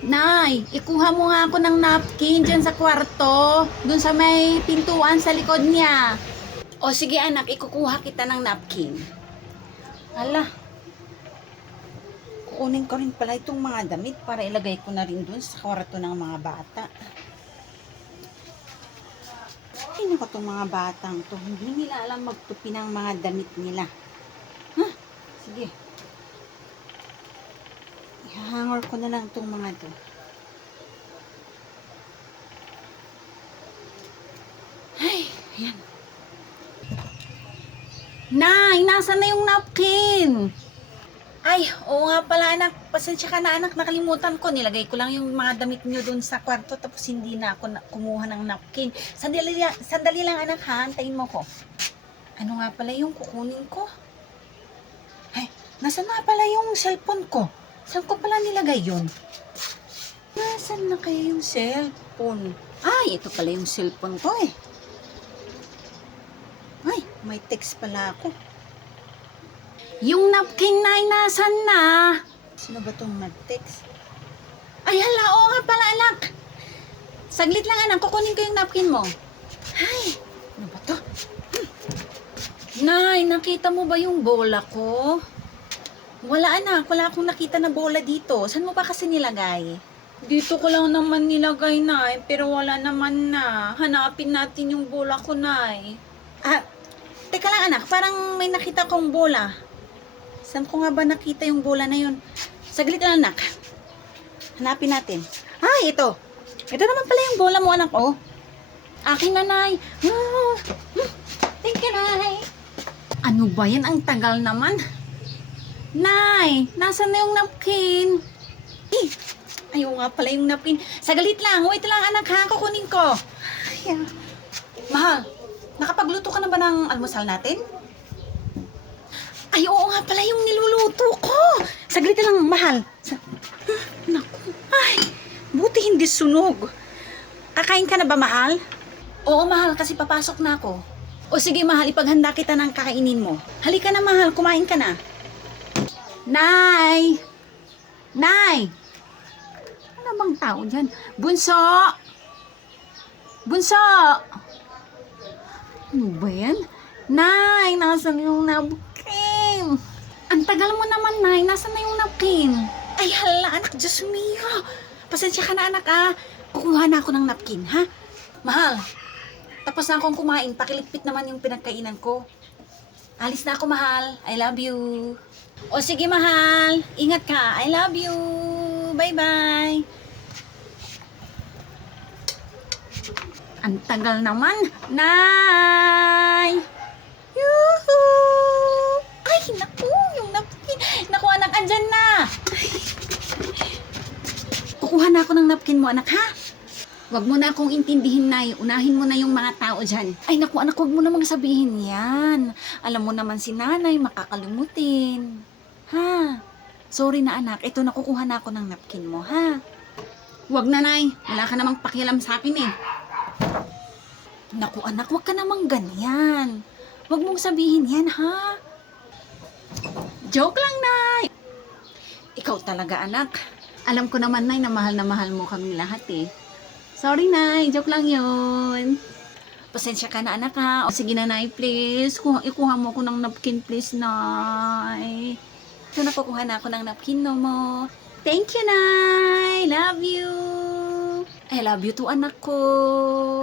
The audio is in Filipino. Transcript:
Nay, ikuha mo nga ako ng napkin dyan sa kwarto. Dun sa may pintuan sa likod niya. O sige anak, ikukuha kita ng napkin. Hala, kukunin ko rin pala itong mga damit para ilagay ko na rin dun sa kwarto ng mga bata. Ay naku, itong mga batang to. Hindi nila alam magtupi ng mga damit nila. Sige. Ihahangor ko na lang itong mga to. Ay, ayan. Nay, nasa na yung napkin? Ay, oo nga pala anak. Pasensya ka na anak, nakalimutan ko. Nilagay ko lang yung mga damit nyo dun sa kwarto tapos hindi na ako kumuha ng napkin. Sandali lang anak ha, antayin mo ko. Ano nga pala yung kukunin ko? Ay, nasa na pala yung cellphone ko? Saan ko pala nilagay yun? Nasaan na kaya yung cellphone? Ay, ito pala yung cellphone ko eh. Ay, may text pala ako. Yung napkin na nasan na? Sino ba itong nag-text? Ay, hala, oo nga pala anak. Saglit lang anak, kukunin ko yung napkin mo. Ay, ano ba to? Nay, nakita mo ba yung bola ko? Wala anak, wala akong nakita na bola dito. Saan mo ba kasi nilagay? Dito ko lang naman nilagay, Nay, pero wala naman na. Hanapin natin yung bola ko, Nay. Teka lang anak, parang may nakita kong bola. Saan ko nga ba nakita yung bola na yun? Saglit lang anak. Hanapin natin. Ay, ito. Ito naman pala yung bola mo anak, oh. Akin na, Nay. Thank you, Nay. Ano ba yan? Ang tagal naman. Nay, nasaan na yung napkin? Ayaw nga pala yung napkin. Sagalit lang. Wait lang anak ha. Kukunin ko. Ay, mahal, nakapagluto ka na ba ng almusal natin? Ay, oo nga pala yung niluluto ko. Saglit lang, mahal. Naku. Ay, buti hindi sunog. Kakain ka na ba, mahal? Oo, mahal, kasi papasok na ako. O sige, mahal, ipaghanda kita ng kakainin mo. Halika na, mahal, kumain ka na. Nay! Nay! Ano bang tao dyan? Bunso! Bunso! Ano ba yan? Nay, nasan yung napkin? Ang tagal mo naman, Nay. Nasaan na yung napkin? Ay, hala, anak. Diyos mio. Pasensya ka na, anak, ah. Kukuha na ako ng napkin, ha? Mahal, tapos na akong kumain. Pakiligpit naman yung pinagkainan ko. Alis na ako, mahal. I love you. O sige, mahal. Ingat ka. I love you. Bye-bye. Ang tagal naman. Nay! Yuhuu! Ay, naku, yung napkin. Naku, anak, andyan na. Kukuha na ako ng napkin mo, anak, ha? Wag mo na akong intindihin, Nay. Unahin mo na yung mga tao dyan. Ay, naku, anak, wag mo namang sabihin yan. Alam mo naman si nanay, makakalimutin. Ha? Sorry na, anak. Ito, nakukuha na ako ng napkin mo, ha? Wag na, Nay. Wala ka namang pakialam sa akin, eh. Naku anak, wag ka namang ganyan. Wag mong sabihin yan, ha? Joke lang, Nay. Ikaw talaga, anak. Alam ko naman, Nay, na mahal mo kami lahat, eh. Sorry, Nay. Joke lang yun. Pasensya ka na, anak, ha? O, sige na, Nay, please. Ikuha mo ko ng napkin, please, Nay. So, nakukuha na ako ng napkin mo. Thank you, Nay. Love you. I love you too, anak ko.